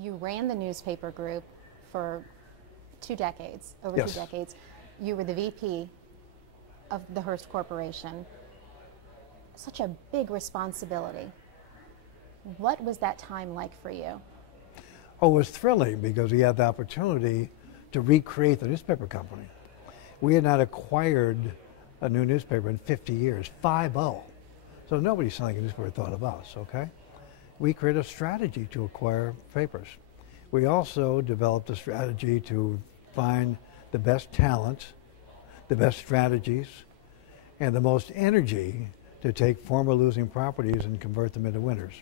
You ran the newspaper group for 2 decades, over Yes. 2 decades. You were the VP of the Hearst Corporation. Such a big responsibility. What was that time like for you? Oh, it was thrilling because we had the opportunity to recreate the newspaper company. We had not acquired a new newspaper in 50 years, 5-0. So nobody selling a newspaper thought of us, okay? We created a strategy to acquire papers. We also developed a strategy to find the best talent, the best strategies, and the most energy to take former losing properties and convert them into winners.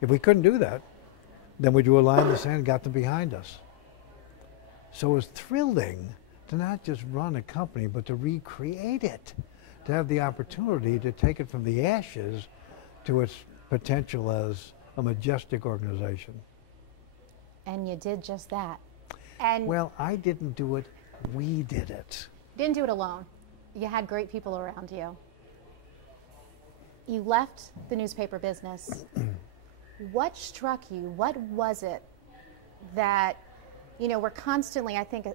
If we couldn't do that, then we drew a line in the sand and got them behind us. So it was thrilling to not just run a company, but to recreate it, to have the opportunity to take it from the ashes to its potential as a majestic organization. And you did just that. And well, I didn't do it, we did it. Didn't do it alone. You had great people around you. You left the newspaper business. What struck you? What was it that, you know, we're constantly, I think,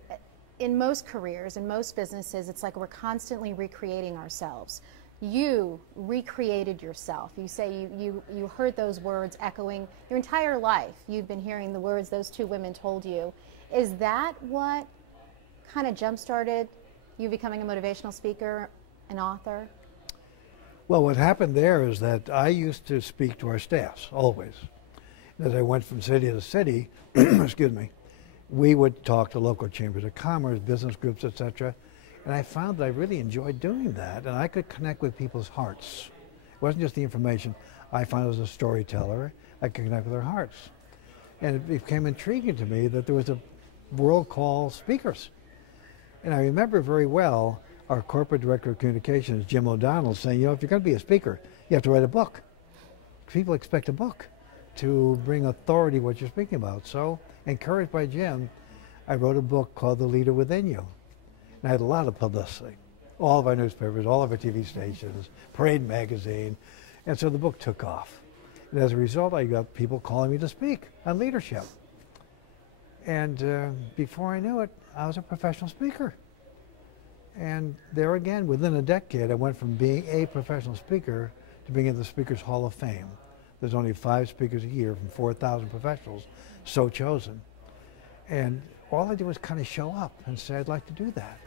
in most careers, in most businesses, it's like we're constantly recreating ourselves. You recreated yourself. You say you heard those words echoing your entire life. You've been hearing the words those 2 women told you. Is that what kind of jump-started you becoming a motivational speaker, an author? Well, what happened there is that I used to speak to our staffs, always. As I went from city to city, excuse me, we would talk to local chambers of commerce, business groups, etc. And I found that I really enjoyed doing that, and I could connect with people's hearts. It wasn't just the information. I found I was a storyteller. I could connect with their hearts. And it became intriguing to me that there was a world call speakers. And I remember very well our corporate director of communications, Jim O'Donnell, saying, you know, if you're going to be a speaker, you have to write a book. People expect a book to bring authority to what you're speaking about. So, encouraged by Jim, I wrote a book called The Leader Within You. And I had a lot of publicity. All of our newspapers, all of our TV stations, Parade Magazine. And so the book took off. And as a result, I got people calling me to speak on leadership. And before I knew it, I was a professional speaker. And there again, within a decade, I went from being a professional speaker to being in the Speakers Hall of Fame. There's only 5 speakers a year from 4,000 professionals so chosen. And all I did was kind of show up and say, I'd like to do that.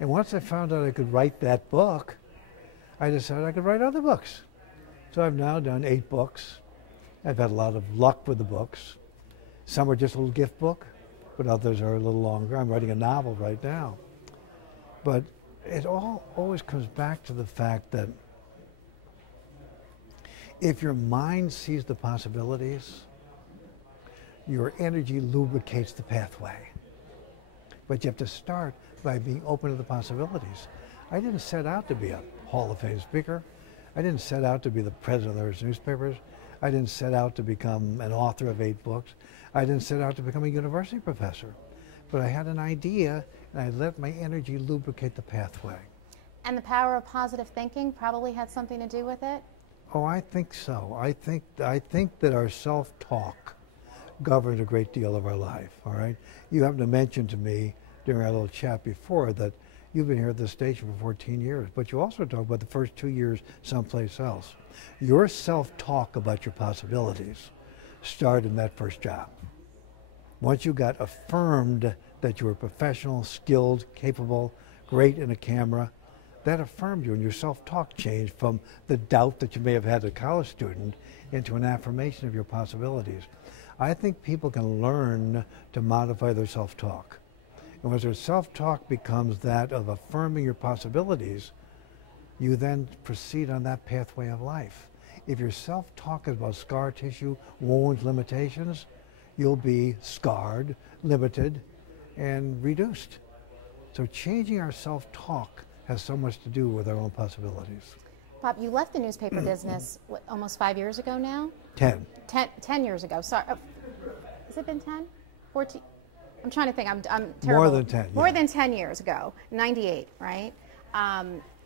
And once I found out I could write that book, I decided I could write other books. So I've now done 8 books. I've had a lot of luck with the books. Some are just a little gift book, but others are a little longer. I'm writing a novel right now. But it all always comes back to the fact that if your mind sees the possibilities, your energy lubricates the pathway. But you have to start by being open to the possibilities. I didn't set out to be a Hall of Fame speaker. I didn't set out to be the president of the Hearst newspapers. I didn't set out to become an author of 8 books. I didn't set out to become a university professor. But I had an idea, and I let my energy lubricate the pathway. And the power of positive thinking probably had something to do with it? Oh, I think so. I think that our self-talk governs a great deal of our life, all right? You happened to mention to me during our little chat before that you've been here at this station for 14 years, but you also talked about the first 2 years someplace else. Your self-talk about your possibilities started in that first job. Once you got affirmed that you were professional, skilled, capable, great in a camera, that affirmed you, and your self-talk changed from the doubt that you may have had as a college student into an affirmation of your possibilities. I think people can learn to modify their self-talk. And once their self-talk becomes that of affirming your possibilities, you then proceed on that pathway of life. If your self-talk is about scar tissue, wounds, limitations, you'll be scarred, limited, and reduced. So changing our self-talk has so much to do with our own possibilities. Bob, you left the newspaper business, what, almost 5 years ago now? 10. 10 years ago. Sorry. Has it been 10? 14? I'm trying to think. I'm terrible. More than 10. More yeah. than 10 years ago. 98, right?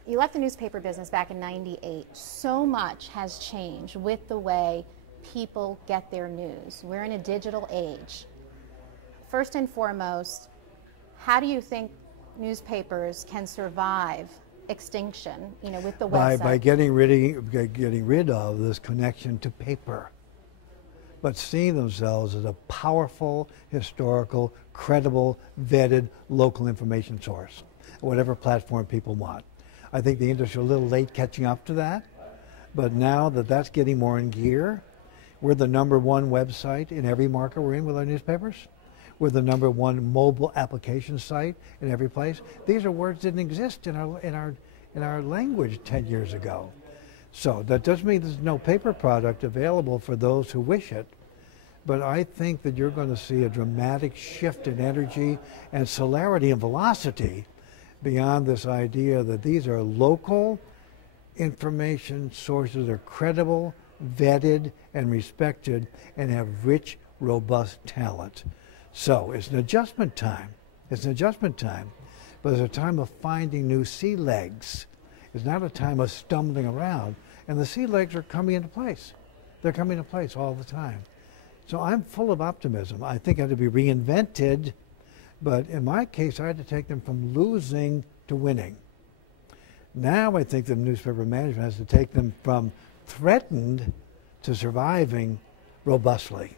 You left the newspaper business back in 98. So much has changed with the way people get their news? We're in a digital age. First and foremost, how do you think newspapers can survive extinction, you know, with the website? By getting rid of this connection to paper, but seeing themselves as a powerful, historical, credible, vetted local information source, whatever platform people want. I think the industry is a little late catching up to that, but now that that's getting more in gear, we're the #1 website in every market we're in with our newspapers. We're the #1 mobile application site in every place. These are words that didn't exist in our language 10 years ago. So that doesn't mean there's no paper product available for those who wish it, but I think that you're going to see a dramatic shift in energy and celerity and velocity beyond this idea that these are local information sources that are credible, vetted, and respected, and have rich, robust talent. So it's an adjustment time. It's an adjustment time, but it's a time of finding new sea legs. It's not a time of stumbling around, and the sea legs are coming into place. They're coming into place all the time. So I'm full of optimism. I think I had to be reinvented, but in my case, I had to take them from losing to winning. Now I think the newspaper management has to take them from threatened to surviving robustly.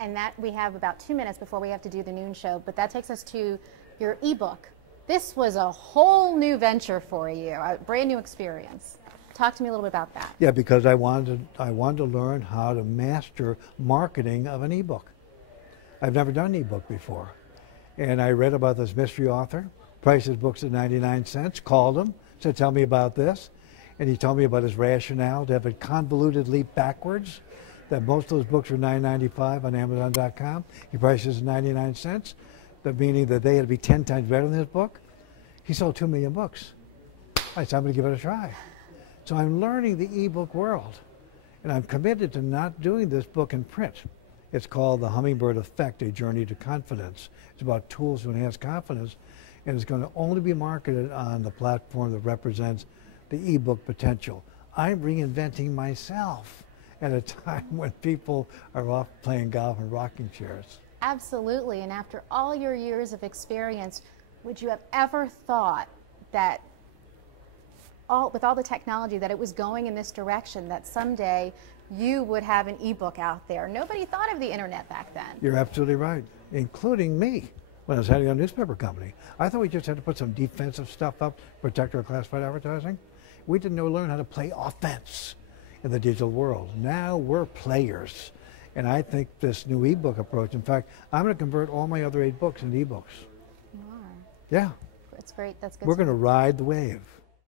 And that we have about 2 minutes before we have to do the noon show, but that takes us to your ebook. This was a whole new venture for you, a brand new experience. Talk to me a little bit about that. Yeah, because I wanted to learn how to master marketing of an ebook. I've never done an ebook before. And I read about this mystery author, priced his books at 99 cents, called him, said, tell me about this. And he told me about his rationale to have a convoluted leap backwards, that most of those books are $9.95 on Amazon.com. He priced his at 99 cents, meaning that they had to be 10 times better than his book. He sold 2 million books. I said, I'm going to give it a try. So I'm learning the ebook world, and I'm committed to not doing this book in print. It's called The Hummingbird Effect, A Journey to Confidence. It's about tools to enhance confidence, and it's going to only be marketed on the platform that represents the ebook potential. I'm reinventing myself at a time when people are off playing golf in rocking chairs. Absolutely, and after all your years of experience, would you have ever thought that with all the technology that it was going in this direction, that someday you would have an ebook out there? Nobody thought of the internet back then. You're absolutely right, including me when I was heading a newspaper company. I thought we just had to put some defensive stuff up to protect our classified advertising. We didn't learn how to play offense in the digital world. Now we're players. And I think this new ebook approach, in fact, I'm going to convert all my other 8 books into ebooks. You are. Yeah. It's great. That's good. We're going to ride the wave.